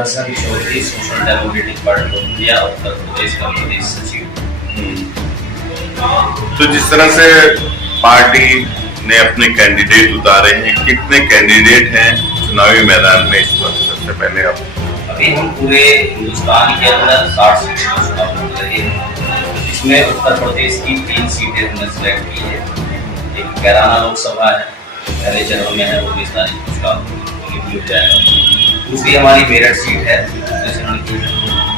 प्रसन्न Chaudhary, social democratic party of India, Uttar Pradesh का प्रदेश सचिव। तो जिस तरह से पार्टी ने अपने कैंडिडेट उतारे हैं, कितने कैंडिडेट हैं चुनावी मैदान में इस वक्त? सबसे पहले आप अभी हम पूरे हिंदुस्तान के अंदर 60 सीटों का चुनाव लड़ रहे हैं। इसमें उत्तर प्रदेश की 3 सीटें हमने सेलेक्ट की है। एक कैराना लोकसभा है, पहले चरण में है, 19 तारीख को उसका पोलिंग हो जाएगा। दूसरी हमारी मेरठ सीट है, दूसरे चरण की है,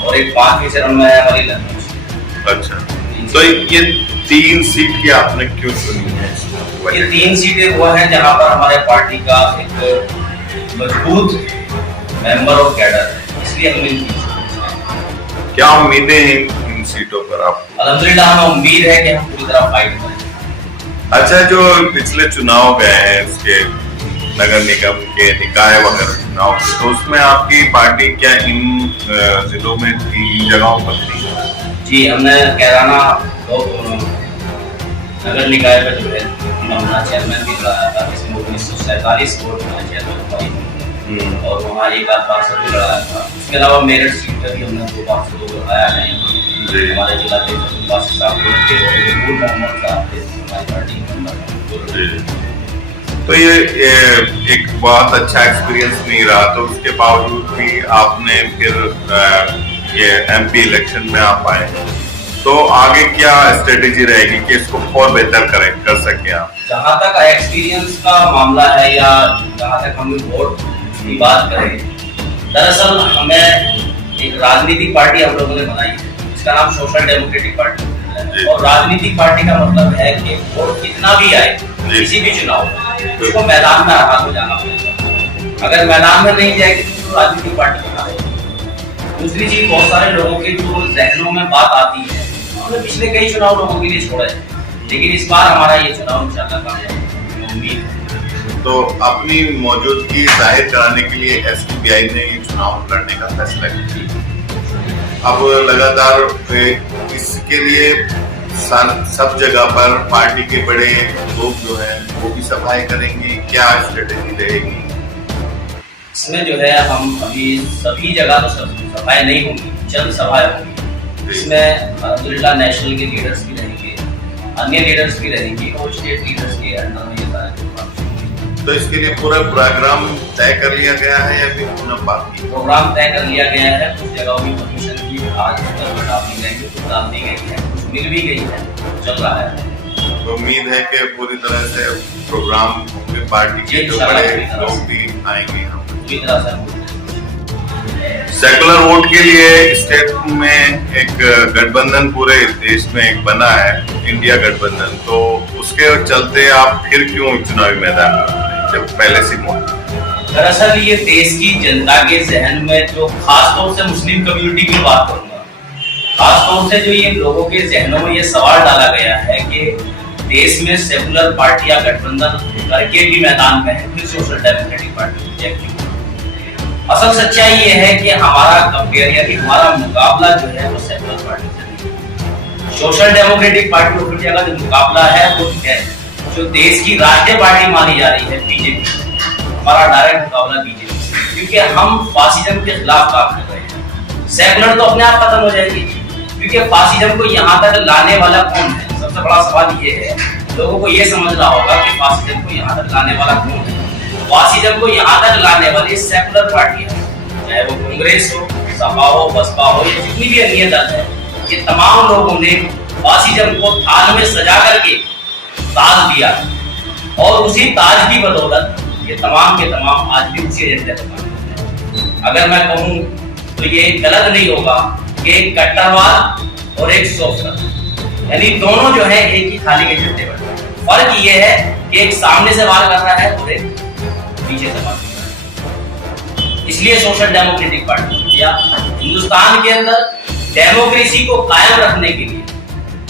और एक 5वें चरण में है हमारी लखनऊ सीट। अच्छा, तो ये 3 सीट की आपने क्यों चुनी है? ये 3 सीटें वो हैं जहाँ पर हमारे पार्टी का एक मजबूत मेंबर और कैडर है, इसलिए हमें इन 3 सीटों। क्या उम्मीदें हैं इन सीटों पर आप? अल्हम्दुलिल्लाह हमें उम्मीद है कि हम पूरी तरह फाइट करें। अच्छा, जो पिछले चुनाव गए हैं उसके नगर निगम के निकाय वगैरह चुनाव, तो उसमें आपकी पार्टी क्या इन जिलों में थी, इन जगहों पर थी? जी, हमने कैराना नगर निकाय में जो है अपना चेयरमैन भी लड़ाया था, इसमें 1947 वोट में चेयरमैन पाई, और वहाँ एक आध पार्षद भी लड़ाया था। उसके अलावा मेरठ सीट पर भी हमने 2 पार्षदों को लड़ाया है। हमारे जिला के बासित साहब मोहम्मद साहब थे, हमारी पार्टी के मेंबर। तो ये एक बहुत अच्छा एक्सपीरियंस नहीं रहा, तो उसके बावजूद भी आपने फिर ये एमपी इलेक्शन में आप आए, तो आगे क्या स्ट्रेटेजी रहेगी कि इसको और बेहतर कर सके आप? जहाँ तक एक्सपीरियंस का मामला है या जहाँ तक हम वोट की बात करें, दरअसल हमें एक राजनीतिक पार्टी हम लोगों ने बनाई है, इसका नाम सोशल डेमोक्रेटिक पार्टी है। और राजनीतिक पार्टी का मतलब है कि वोट कितना भी आए किसी भी चुनाव में, उसको मैदान में आगे को जाना पड़ेगा। अगर मैदान में नहीं जाएगी तो राजनीतिक पार्टी बना है। दूसरी चीज, बहुत सारे लोगों के जो जहनों में बात आती है, हमने पिछले कई चुनाव लोगों के लिए छोड़ा है, लेकिन इस बार हमारा ये चुनाव इंशाल्लाह कामयाब उम्मीद है। तो अपनी मौजूदगी जाहिर कराने के लिए एसपीआई ने ये चुनाव लड़ने का फैसला किया। अब लगातार इसके लिए सब जगह पर पार्टी के बड़े लोग जो हैं वो भी सभाएं करेंगे, क्या स्ट्रेटेजी रहेगी? इसमें जो है हम अभी सभी जगह तो सभाएं नहीं होंगी, चंद सभाएं होंगी। इसमें अल्हम्दुलिल्लाह नेशनल के लीडर्स भी रहेंगे, अन्य लीडर्स भी रहेंगे, और स्टेट लीडर्स के अंडर में ये सारे। तो इसके लिए पूरा प्रोग्राम तय कर लिया गया है या फिर पुनः बाकी? प्रोग्राम तय कर लिया गया है। कुछ जगहों में परमिशन की आज डाल दी गई है, कुछ डाल दी गई है, कुछ मिल भी गई है, चल रहा है। तो उम्मीद है कि पूरी तरह से प्रोग्राम होंगे, पार्टी के जो बड़े लोग भी आएंगे। हम पूरी तरह से सेकुलर वोट के लिए स्टेट में एक गठबंधन पूरे देश में एक बना है, इंडिया गठबंधन, तो उसके चलते आप फिर क्यों चुनावी मैदान में जब पहले से मौजूद? दरअसल ये देश की जनता के जहन में, जो खास तौर से मुस्लिम कम्युनिटी की बात करूंगा, खास तौर से जो ये लोगों के जहनों में ये सवाल डाला गया है कि देश में सेकुलर पार्टियां गठबंधन करके भी मैदान में है, फिर सोशल डेमोक्रेटिक पार्टी। असल सच्चाई ये है कि हमारा कंपेयर या कि हमारा मुकाबला जो है वो सेकुलर पार्टी से नहीं। Social democratic party of India का जो मुकाबला है वो है जो देश की राष्ट्रीय पार्टी मानी जा रही है, बीजेपी। हमारा डायरेक्ट मुकाबला बीजेपी से, क्योंकि हम फासिज्म के खिलाफ काम कर रहे हैं। सेकुलर तो अपने आप खत्म हो जाएगी, क्योंकि फासिज्म को यहाँ तक लाने वाला कौन है? सबसे बड़ा सवाल ये है, लोगों को ये समझना होगा कि फासिज्म को यहाँ तक लाने वाला कौन है। फासिज्म को यहाँ तक लाने वाली सेकुलर पार्टी है, चाहे वो कांग्रेस हो, सपा हो, बसपा हो, या जितनी भी अन्य दल है, ये तमाम लोगों ने फासिज्म को थाल में सजा करके ताज दिया, और उसी ताज की बदौलत ये तमाम के तमाम आज भी उसी एजेंडे पर काम करते हैं। अगर मैं कहूँ तो ये गलत नहीं होगा कि एक कट्टरवाद और एक सॉफ्टवेयर, यानी दोनों जो है एक ही थाली के झंडे पर। फर्क ये है कि एक सामने से वार कर रहा है और एक पीछे से वार कर रहा है। इसलिए सोशल डेमोक्रेटिक पार्टी या हिंदुस्तान के अंदर डेमोक्रेसी को कायम रखने के लिए,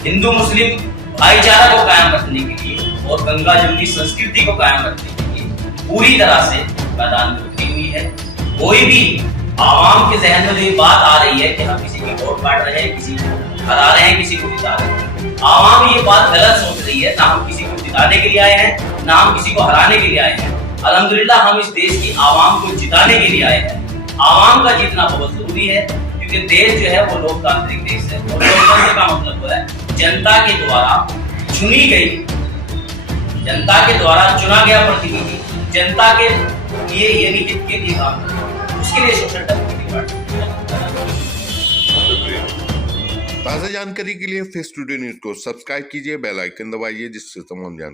हिंदू मुस्लिम भाईचारा को कायम रखने के लिए, और गंगा जमुनी संस्कृति को कायम रखने के लिए पूरी तरह से मैदान में उतरी हुई है। कोई भी आवाम के जहन में जो ये बात आ रही है कि हम किसी की वोट काट रहे हैं, किसी को हरा रहे हैं, किसी को जिता रहे हैं, आवाम ये बात गलत सोच रही है। ना हम किसी को जिताने के लिए आए हैं, ना हम किसी को हराने के लिए आए हैं। अल्हम्दुलिल्लाह हम इस देश की आवाम को जिताने के लिए आए हैं, आवाम का जीतना बहुत जरूरी है, क्योंकि देश जो है वो लोकतांत्रिक देश है और लोकतंत्र का मतलब है जनता के द्वारा चुनी गई, जनता के द्वारा चुना गया प्रतिनिधि जनता के लिए यानी हित के लिए काम करे, उसके लिए सोशल डेमोक्रेटिक पार्टी। ताज़ा जानकारी के लिए फेस टुडे न्यूज को सब्सक्राइब कीजिए, बेल आइकन दबाइए, जिससे तमाम जानकारी